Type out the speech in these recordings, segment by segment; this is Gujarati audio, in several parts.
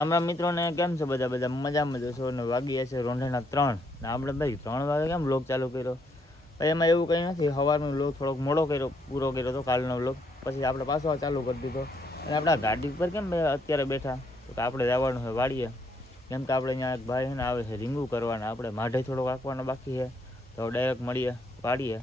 અમારા મિત્રોને કેમ છે બધા? બધા મજામાં જશો અને વાગ્યા છે રોંઢાના ત્રણ. ને આપણે ભાઈ ત્રણ વાગે કેમ બ્લોગ ચાલુ કર્યો? ભાઈ એમાં એવું કંઈ નથી સવારનો બ્લોગ થોડોક મોડો કર્યો, પૂરો કર્યો હતો કાલનો બ્લોગ પછી આપણે પાછો ચાલુ કરી દીધો. અને આપણા ગાડી પર કેમ ભાઈ અત્યારે બેઠા? તો કે આપણે જવાનું છે વાડીએ. કેમ કે આપણે અહીંયા એક ભાઈ છે ને આવે છે રીંગું કરવાના. આપણે માઢે થોડોક આંકવાનો બાકી છે. તો ડાયરેક્ટ મળીએ વાડીએ.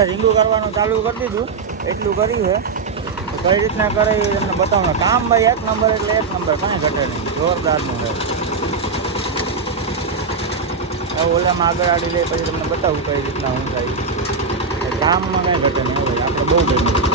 આપણે રીંગું કરવાનું ચાલુ કરી દીધું. એટલું કર્યું છે. કઈ રીતના કરે એ તમને બતાવવાનું કામ ભાઈ એક નંબર એટલે એક નંબર. કઈ ઘટે નહીં. જોરદારનું હવે ઓલામાં આગળ આડી લે પછી તમને બતાવું કઈ રીતના હું થાય કામમાં કંઈ ઘટે નહીં. આપણે બહુ ગમ્યું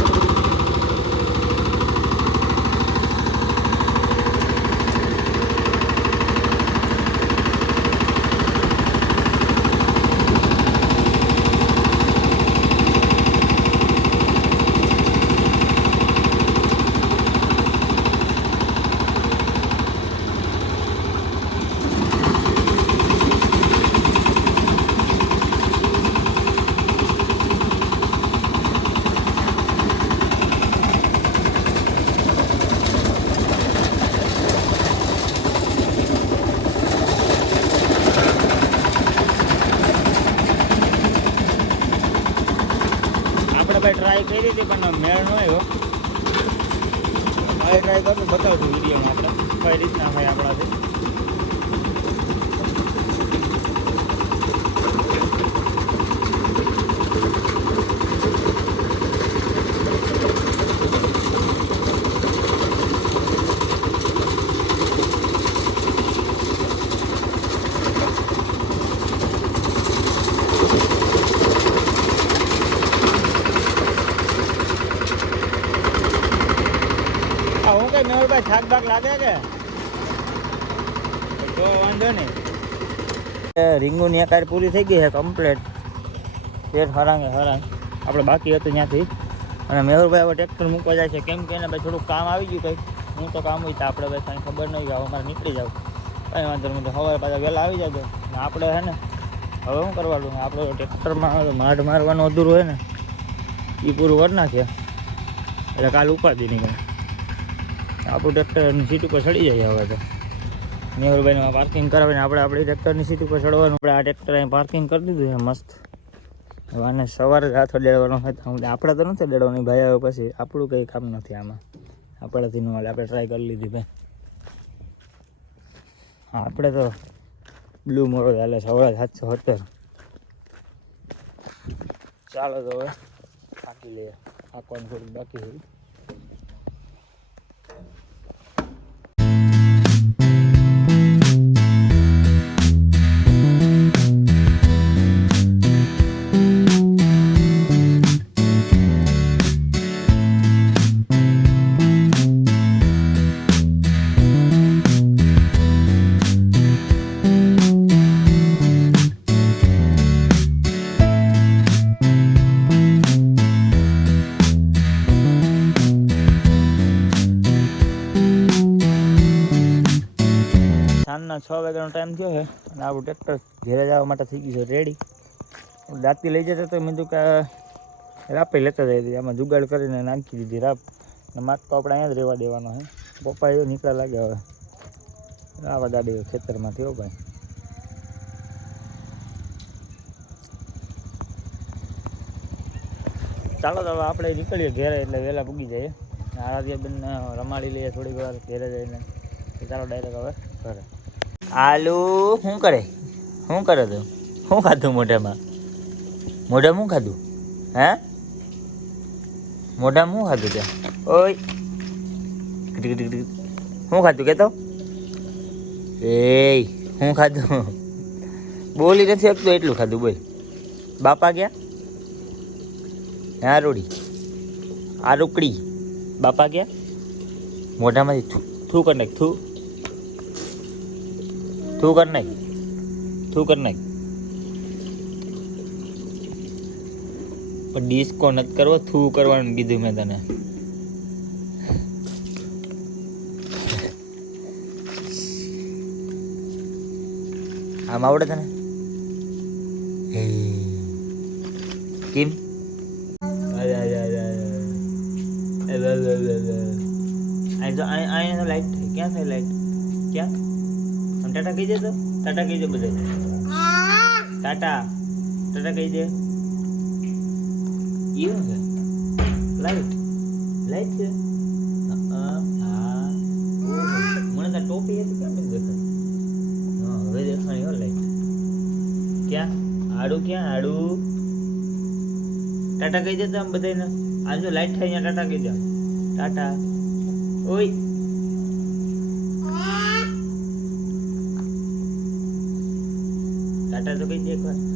આપણે ભાઈ ટ્રાય કરી હતી, પણ મેળ ન આવ્યો હવે ટ્રાય કરતું બતાવજો વિડીયોમાં આપણે, કઈ રીતના ભાઈ આપણાથી આ હું કઈ બાક લાગે કે તો વાંધો નહીં. પૂરી થઈ ગઈ છે કમ્પ્લેટ પેટ હરાંગે, હરાંગ. આપણે બાકી હતું ત્યાંથી. અને મેહુલભાઈ હવે ટ્રેક્ટર મૂકવા જાય છે. કેમ કે એને ભાઈ થોડુંક કામ આવી ગયું કંઈક. હું તો કામ હોય તો આપણે ભાઈ કાંઈ ખબર નહીં કે અમારે મારે નીકળી જાવ. કંઈ વાંધો નહીં. સવારે પાછા વહેલા આવી જાય ને આપણે હે ને, હવે શું કરવાનું? આપણે ટ્રેક્ટરમાં માઢ મારવાનું અધૂરું હોય ને. એ પૂરું કરી નાખીએ. એટલે કાલ ઉપાડી નહીં કાંઈ આપણું ટ્રેક્ટરની સીટ ઉપર ચડી જાય હવે તો. મેહુલભાઈને પાર્કિંગ કરાવીને આપણે આપણી ટ્રેક્ટરની સીટ ઉપર ચડવાનું આપણે આ ટ્રેક્ટર અહીં પાર્કિંગ કરી દીધું છે, મસ્ત. આને સવારે જ હાથો ડેડવાનો હોય તો આપણે તો નથી અડેડવાની ભાઈ આવ્યો પછી આપણું કંઈ કામ નથી આમાં. આપણાથી ન હાલે આપણે ટ્રાય કરી લીધી ભાઈ. હા, આપણે તો બ્લુ મોડો ચાલે સવારે સાતસો સત્તર ચાલો તો હવે, થાકી લઈએ. થાકવાનું થોડું બાકી છે સાંજના છ વાગ્યાનો ટાઈમ થયો છે અને આપણું ટ્રેક્ટર ઘેરે જવા માટે થઈ ગયું છે રેડી દાંતી લઈ જતા તો મેં કે રાપે લેતા જાય હતી આમાં જુગાડ કરીને નાખી દીધી રાપ. અને માત તો આપણે અહીંયા જ રહેવા દેવાનો છે. પપ્પા એવો નીકળ્યા લાગે હવે. આવા દાડી ખેતરમાંથી હો ભાઈ. ચાલો ચાલો, આપણે નીકળીએ ઘેરે એટલે વહેલા પૂગી જઈએ. આરાધ્યા બેન રમાડી લઈએ થોડીક વાર ઘેરે જઈને. ચાલો, ડાયરેક્ટ હવે ઘરે. આલુ શું કરે? શું કરે તું? શું ખાધું મોઢામાં? મોઢામાં શું ખાધું? હે? મોઢામાં શું ખાધું ત્યાં? ઓય. શું ખાધું કેતો? એ શું ખાધું? બોલી નથી શકતો એટલું ખાધું, બોલ. બાપા ગયા? હા રોડી. આ રોકડી. બાપા ગયા? મોઢામાંથી થૂ થૂ કર થૂ. થૂ કર નાખ. તું કર નાખ. પણ ડિસ્કો નથી કરવો થૂ કરવાનું કીધું મેં તને. આમ આવડે તને? કેમ? તો તો લાઈટ ક્યાં થઈ લાઈટ ક્યાં? ટાટા કહી દે તો? ટાટા કહી દે બધે. ટાટા. ટાટા કહી દે. એવું છે? લાઈટ. લાઈટ છે? મને તો ટોપી હતી કેમ નથી દેખાય. હા, હવે દેખાણી હો લાઈટ. ક્યાં? આડું ક્યાં? આડું. ટાટા કહી દેતા આમ બધાને આ જો લાઈટ થાય અહીંયા ટાટા કહી દે ટાટા. ઓય. ટાટા તો કહી દે એકવાર હા હવે રે